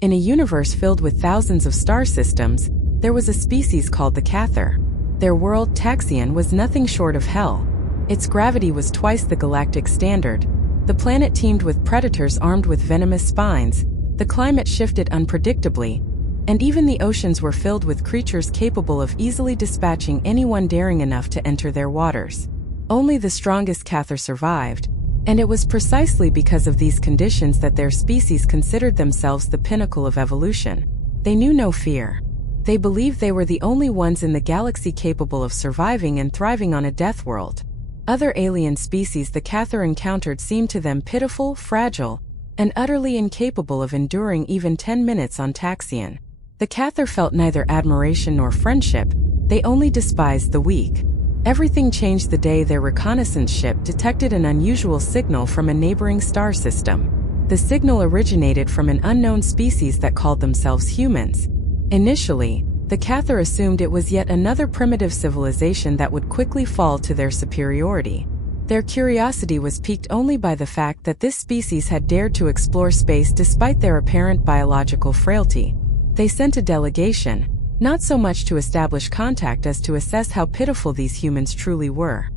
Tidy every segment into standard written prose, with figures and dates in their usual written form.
In a universe filled with thousands of star systems, there was a species called the Cather. Their world, Taxion, was nothing short of hell. Its gravity was twice the galactic standard. The planet teemed with predators armed with venomous spines, the climate shifted unpredictably, and even the oceans were filled with creatures capable of easily dispatching anyone daring enough to enter their waters. Only the strongest Cather survived, and it was precisely because of these conditions that their species considered themselves the pinnacle of evolution. They knew no fear. They believed they were the only ones in the galaxy capable of surviving and thriving on a death world. Other alien species the Cather encountered seemed to them pitiful, fragile, and utterly incapable of enduring even 10 minutes on Taxion. The Cather felt neither admiration nor friendship, they only despised the weak. Everything changed the day their reconnaissance ship detected an unusual signal from a neighboring star system. The signal originated from an unknown species that called themselves humans. Initially, the Cather assumed it was yet another primitive civilization that would quickly fall to their superiority. Their curiosity was piqued only by the fact that this species had dared to explore space despite their apparent biological frailty. They sent a delegation, not so much to establish contact as to assess how pitiful these humans truly were.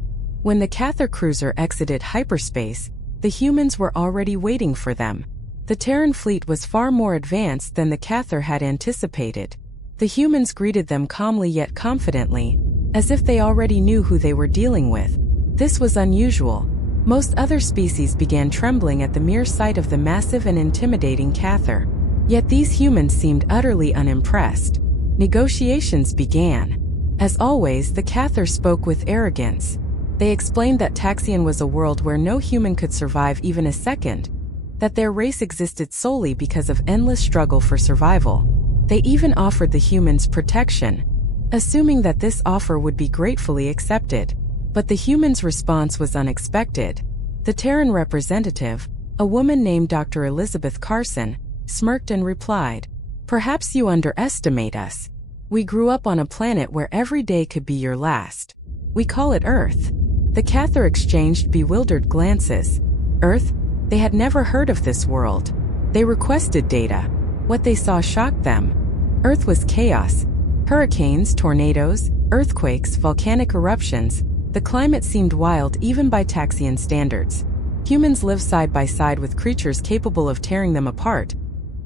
When the Cather cruiser exited hyperspace, the humans were already waiting for them. The Terran fleet was far more advanced than the Cather had anticipated. The humans greeted them calmly yet confidently, as if they already knew who they were dealing with. This was unusual. Most other species began trembling at the mere sight of the massive and intimidating Cather. Yet these humans seemed utterly unimpressed. Negotiations began. As always, the Cather spoke with arrogance. They explained that Taxion was a world where no human could survive even a second, that their race existed solely because of endless struggle for survival. They even offered the humans protection, assuming that this offer would be gratefully accepted. But the humans' response was unexpected. The Terran representative, a woman named Dr. Elizabeth Carson, smirked and replied, "Perhaps you underestimate us. We grew up on a planet where every day could be your last. We call it Earth." The Cather exchanged bewildered glances. Earth? They had never heard of this world. They requested data. What they saw shocked them. Earth was chaos. Hurricanes, tornadoes, earthquakes, volcanic eruptions. The climate seemed wild even by Taxion standards. Humans lived side by side with creatures capable of tearing them apart.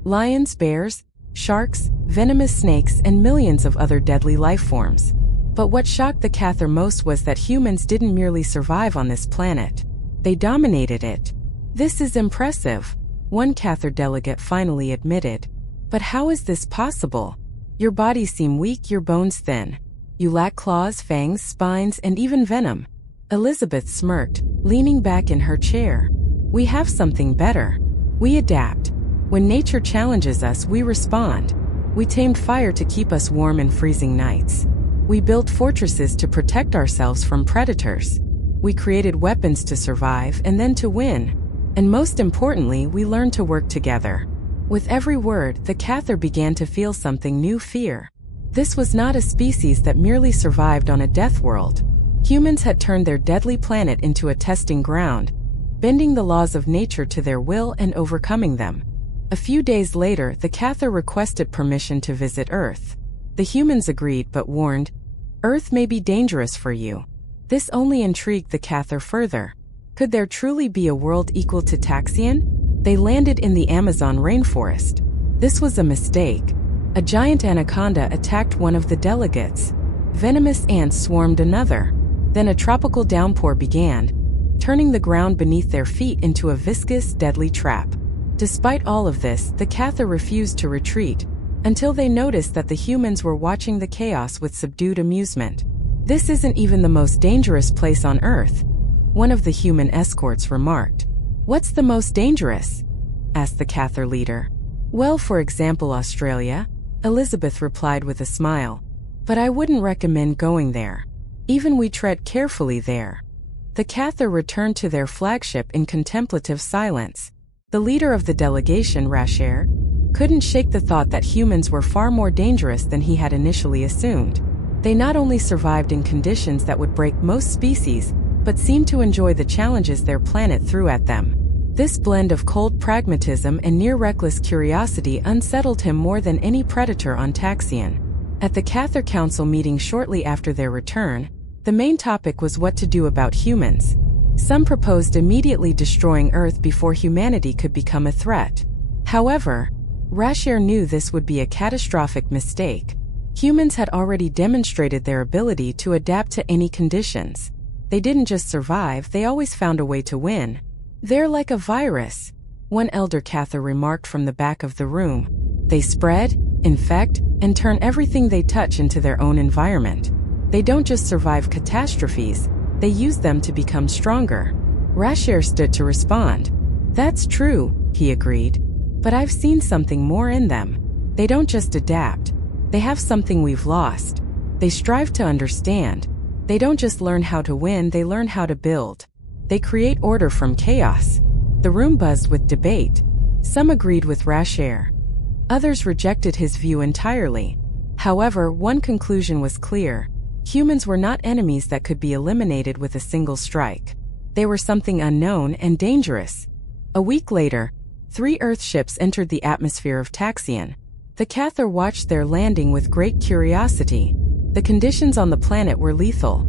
Lions, bears, sharks, venomous snakes, and millions of other deadly life forms. But what shocked the Cather most was that humans didn't merely survive on this planet. They dominated it. "This is impressive," one Cather delegate finally admitted. "But how is this possible? Your bodies seem weak, your bones thin. You lack claws, fangs, spines, and even venom." Elizabeth smirked, leaning back in her chair. "We have something better. We adapt. When nature challenges us, we respond. We tamed fire to keep us warm in freezing nights. We built fortresses to protect ourselves from predators. We created weapons to survive and then to win. And most importantly, we learned to work together." With every word, the Cather began to feel something new: fear. This was not a species that merely survived on a death world. Humans had turned their deadly planet into a testing ground, bending the laws of nature to their will and overcoming them. A few days later, the Cather requested permission to visit Earth. The humans agreed but warned, "Earth may be dangerous for you." This only intrigued the Cather further. Could there truly be a world equal to Taxion? They landed in the Amazon rainforest. This was a mistake. A giant anaconda attacked one of the delegates. Venomous ants swarmed another. Then a tropical downpour began, turning the ground beneath their feet into a viscous, deadly trap. Despite all of this, the Cather refused to retreat, until they noticed that the humans were watching the chaos with subdued amusement. "This isn't even the most dangerous place on Earth," one of the human escorts remarked. "What's the most dangerous?" asked the Cather leader. "Well, for example, Australia," Elizabeth replied with a smile. "But I wouldn't recommend going there. Even we tread carefully there." The Cather returned to their flagship in contemplative silence. The leader of the delegation, Rasher, couldn't shake the thought that humans were far more dangerous than he had initially assumed. They not only survived in conditions that would break most species, but seemed to enjoy the challenges their planet threw at them. This blend of cold pragmatism and near-reckless curiosity unsettled him more than any predator on Taxion. At the Cathar Council meeting shortly after their return, the main topic was what to do about humans. Some proposed immediately destroying Earth before humanity could become a threat. However, Rasher knew this would be a catastrophic mistake. Humans had already demonstrated their ability to adapt to any conditions. They didn't just survive, they always found a way to win. "They're like a virus," one elder Cathar remarked from the back of the room. "They spread, infect, and turn everything they touch into their own environment. They don't just survive catastrophes, they use them to become stronger." Rasher stood to respond. "That's true," he agreed. "But I've seen something more in them. They don't just adapt. They have something we've lost. They strive to understand. They don't just learn how to win, they learn how to build. They create order from chaos." The room buzzed with debate. Some agreed with Rasher. Others rejected his view entirely. However, one conclusion was clear. Humans were not enemies that could be eliminated with a single strike. They were something unknown and dangerous. A week later, 3 Earth ships entered the atmosphere of Taxion. The Cathar watched their landing with great curiosity. The conditions on the planet were lethal.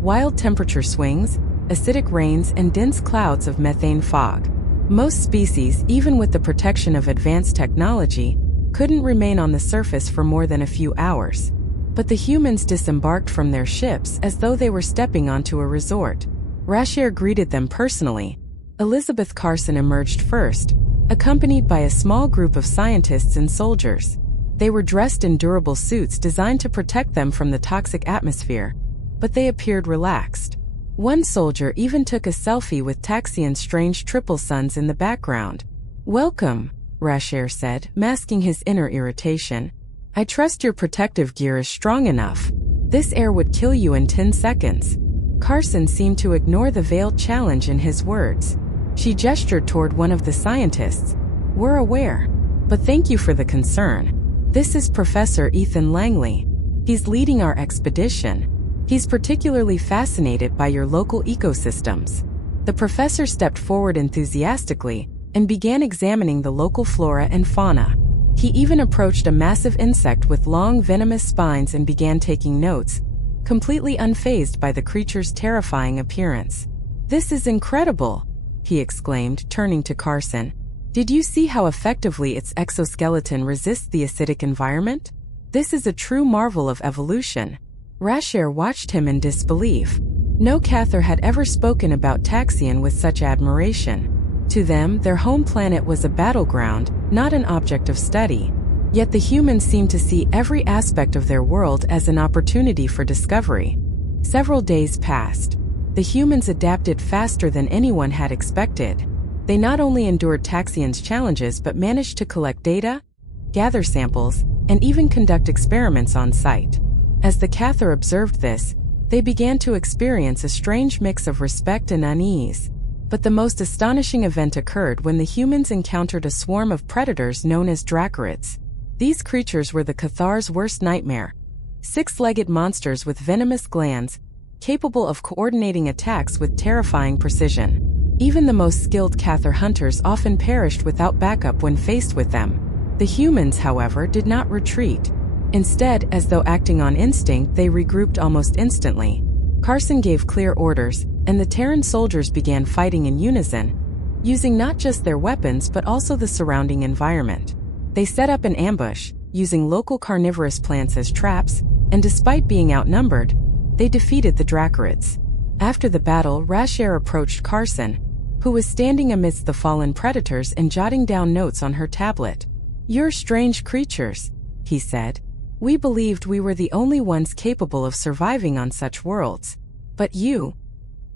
Wild temperature swings, acidic rains, and dense clouds of methane fog. Most species, even with the protection of advanced technology, couldn't remain on the surface for more than a few hours. But the humans disembarked from their ships as though they were stepping onto a resort. Rasher greeted them personally. Elizabeth Carson emerged first, accompanied by a small group of scientists and soldiers. They were dressed in durable suits designed to protect them from the toxic atmosphere, but they appeared relaxed. One soldier even took a selfie with Taxion's strange triple suns in the background. "Welcome," Rasher said, masking his inner irritation. "I trust your protective gear is strong enough. This air would kill you in 10 seconds. Carson seemed to ignore the veiled challenge in his words. She gestured toward one of the scientists. "We're aware. But thank you for the concern. This is Professor Ethan Langley. He's leading our expedition. He's particularly fascinated by your local ecosystems." The professor stepped forward enthusiastically and began examining the local flora and fauna. He even approached a massive insect with long venomous spines and began taking notes, completely unfazed by the creature's terrifying appearance. "This is incredible," he exclaimed, turning to Carson. "Did you see how effectively its exoskeleton resists the acidic environment? This is a true marvel of evolution." Rasher watched him in disbelief. No Cathar had ever spoken about Taxion with such admiration. To them, their home planet was a battleground, not an object of study. Yet the humans seemed to see every aspect of their world as an opportunity for discovery. Several days passed. The humans adapted faster than anyone had expected. They not only endured Taxion's challenges but managed to collect data, gather samples, and even conduct experiments on site. As the Cathar observed this, they began to experience a strange mix of respect and unease. But the most astonishing event occurred when the humans encountered a swarm of predators known as Dracarids. These creatures were the Cathar's worst nightmare. 6-legged monsters with venomous glands, capable of coordinating attacks with terrifying precision. Even the most skilled Cathar hunters often perished without backup when faced with them. The humans, however, did not retreat. Instead, as though acting on instinct, they regrouped almost instantly. Carson gave clear orders, and the Terran soldiers began fighting in unison, using not just their weapons but also the surrounding environment. They set up an ambush, using local carnivorous plants as traps, and despite being outnumbered, they defeated the Dracarids. After the battle, Rasher approached Carson, who was standing amidst the fallen predators and jotting down notes on her tablet. "You're strange creatures," he said. "We believed we were the only ones capable of surviving on such worlds. But you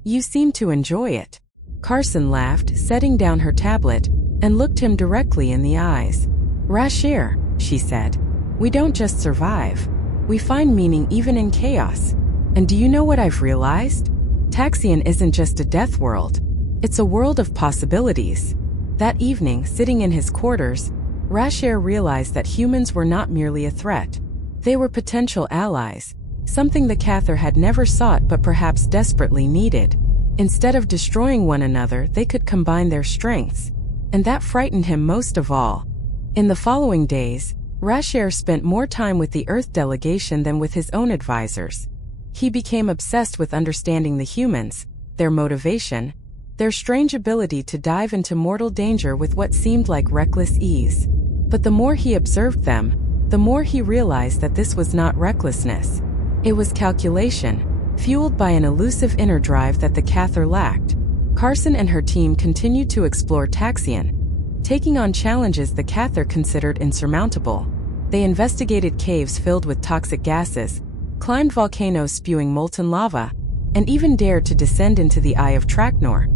seem to enjoy it." Carson laughed, setting down her tablet, and looked him directly in the eyes. "Rasher," she said, "we don't just survive. We find meaning even in chaos. And do you know what I've realized? Taxion isn't just a death world. It's a world of possibilities." That evening, sitting in his quarters, Rasher realized that humans were not merely a threat. They were potential allies, something the Cathar had never sought but perhaps desperately needed. Instead of destroying one another, they could combine their strengths. And that frightened him most of all. In the following days, Rasher spent more time with the Earth delegation than with his own advisors. He became obsessed with understanding the humans, their motivation, their strange ability to dive into mortal danger with what seemed like reckless ease. But the more he observed them, the more he realized that this was not recklessness. It was calculation, fueled by an elusive inner drive that the Cathar lacked. Carson and her team continued to explore Taxion, taking on challenges the Cathar considered insurmountable. They investigated caves filled with toxic gases, climbed volcanoes spewing molten lava, and even dared to descend into the Eye of Traknor,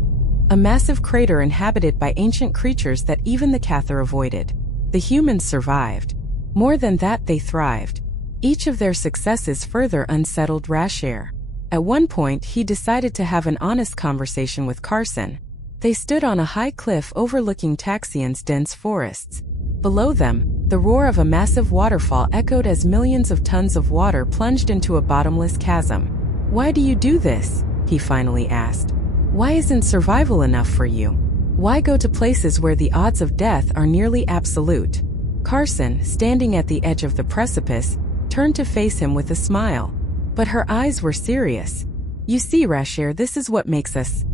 a massive crater inhabited by ancient creatures that even the Cathar avoided. The humans survived. More than that, they thrived. Each of their successes further unsettled Rasher. At one point, he decided to have an honest conversation with Carson. They stood on a high cliff overlooking Taxion's dense forests. Below them, the roar of a massive waterfall echoed as millions of tons of water plunged into a bottomless chasm. "Why do you do this?" he finally asked. "Why isn't survival enough for you? Why go to places where the odds of death are nearly absolute?" Carson, standing at the edge of the precipice, turned to face him with a smile. But her eyes were serious. "You see, Rasher, this is what makes us.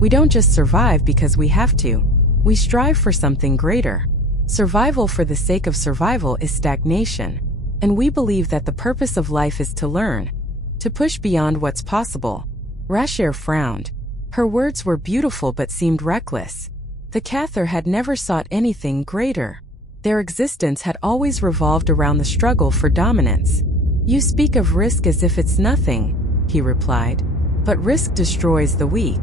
We don't just survive because we have to. We strive for something greater. Survival for the sake of survival is stagnation. And we believe that the purpose of life is to learn, to push beyond what's possible." Rasher frowned. Her words were beautiful but seemed reckless. The Cathar had never sought anything greater. Their existence had always revolved around the struggle for dominance. "You speak of risk as if it's nothing," he replied. "But risk destroys the weak."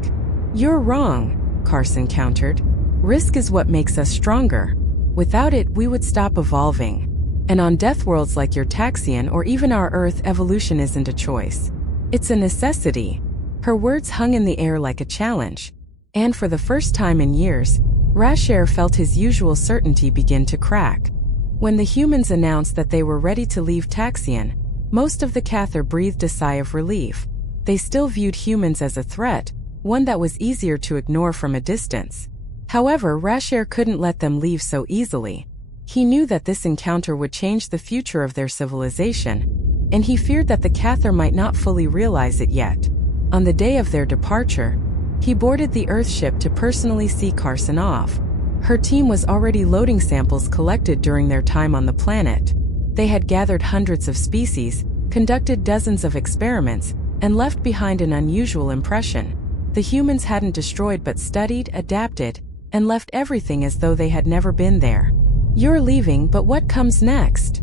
"You're wrong," Carson countered. "Risk is what makes us stronger. Without it, we would stop evolving. And on death worlds like your Taxion or even our Earth, evolution isn't a choice. It's a necessity." Her words hung in the air like a challenge. And for the first time in years, Rasher felt his usual certainty begin to crack. When the humans announced that they were ready to leave Taxion, most of the Cathar breathed a sigh of relief. They still viewed humans as a threat, one that was easier to ignore from a distance. However, Rasher couldn't let them leave so easily. He knew that this encounter would change the future of their civilization, and he feared that the Cathar might not fully realize it yet. On the day of their departure, he boarded the Earthship to personally see Carson off. Her team was already loading samples collected during their time on the planet. They had gathered hundreds of species, conducted dozens of experiments, and left behind an unusual impression. The humans hadn't destroyed but studied, adapted, and left everything as though they had never been there. "You're leaving, but what comes next?"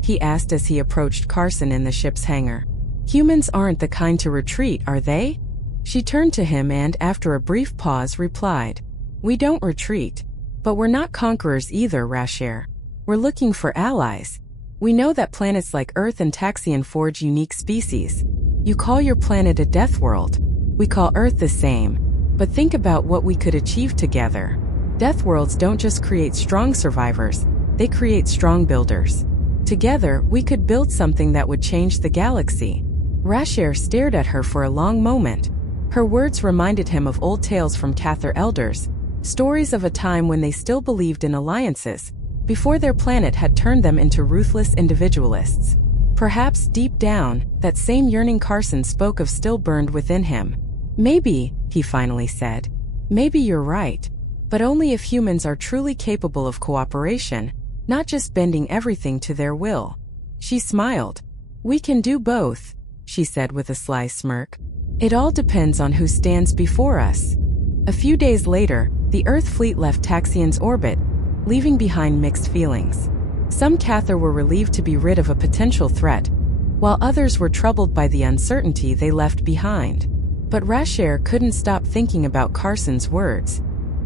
he asked as he approached Carson in the ship's hangar. "Humans aren't the kind to retreat, are they?" She turned to him and, after a brief pause, replied, "We don't retreat. But we're not conquerors either, Rasher. We're looking for allies. We know that planets like Earth and Taxion forge unique species. You call your planet a death world. We call Earth the same. But think about what we could achieve together. Death worlds don't just create strong survivors, they create strong builders. Together, we could build something that would change the galaxy." Rasher stared at her for a long moment. Her words reminded him of old tales from Cathar elders, stories of a time when they still believed in alliances, before their planet had turned them into ruthless individualists. Perhaps deep down, that same yearning Carson spoke of still burned within him. "Maybe," he finally said, "maybe you're right. But only if humans are truly capable of cooperation, not just bending everything to their will." She smiled. "We can do both," she said with a sly smirk. "It all depends on who stands before us." A few days later, the Earth fleet left Taxion's orbit, leaving behind mixed feelings. Some Cathar were relieved to be rid of a potential threat, while others were troubled by the uncertainty they left behind. But Rasher couldn't stop thinking about Carson's words.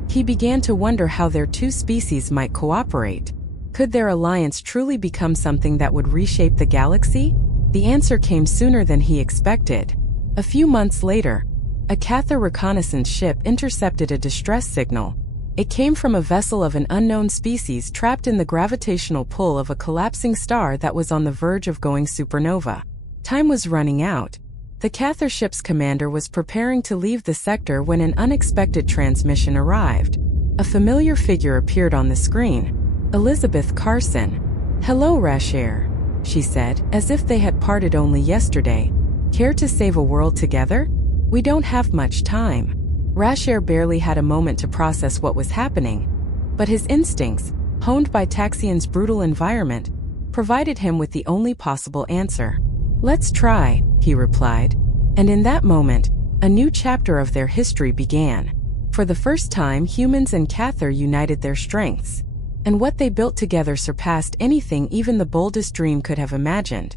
He began to wonder how their two species might cooperate. Could their alliance truly become something that would reshape the galaxy? The answer came sooner than he expected. A few months later, a Cathar reconnaissance ship intercepted a distress signal. It came from a vessel of an unknown species trapped in the gravitational pull of a collapsing star that was on the verge of going supernova. Time was running out, The Cather ship's commander was preparing to leave the sector when an unexpected transmission arrived. A familiar figure appeared on the screen. Elizabeth Carson. "Hello, Rasher," she said, as if they had parted only yesterday. "Care to save a world together? We don't have much time." Rasher barely had a moment to process what was happening, but his instincts, honed by Taxian's brutal environment, provided him with the only possible answer. "Let's try," he replied. And in that moment, a new chapter of their history began. For the first time, humans and Cather united their strengths, and what they built together surpassed anything even the boldest dream could have imagined.